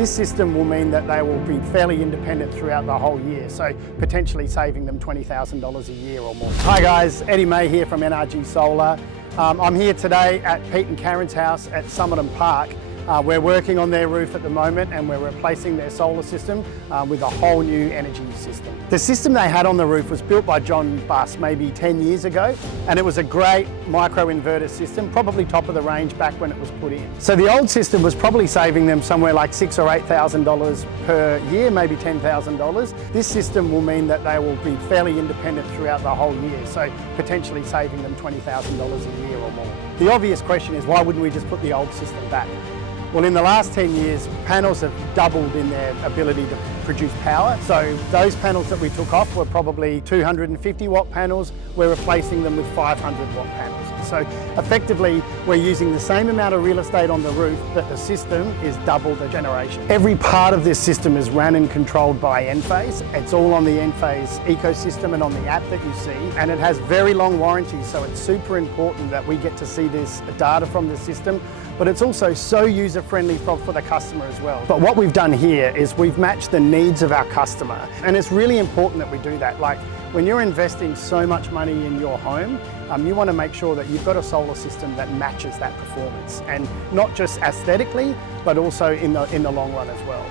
This system will mean that they will be fairly independent throughout the whole year, so potentially saving them $20,000 a year or more. Hi guys, Eddy May here from NRG Solar. I'm here today at Pete and Karen's house at Somerton Park. We're working on their roof at the moment and we're replacing their solar system with a whole new energy system. The system they had on the roof was built by John Buss maybe 10 years ago, and it was a great micro inverter system, probably top of the range back when it was put in. So the old system was probably saving them somewhere like $6,000 or $8,000 per year, maybe $10,000. This system will mean that they will be fairly independent throughout the whole year, so potentially saving them $20,000 a year or more. The obvious question is, why wouldn't we just put the old system back? Well, in the last 10 years, panels have doubled in their ability to produce power. So those panels that we took off were probably 250 watt panels. We're replacing them with 500 watt panels. So effectively, we're using the same amount of real estate on the roof, but the system is double the generation. Every part of this system is run and controlled by Enphase. It's all on the Enphase ecosystem and on the app that you see. And it has very long warranties, so it's super important that we get to see this data from the system, but it's also so user-friendly for the customer as well. But what we've done here is we've matched the needs of our customer. And it's really important that we do that. Like, when you're investing so much money in your home, you want to make sure that you've got a solar system that matches that performance, and not just aesthetically, but also in the long run as well.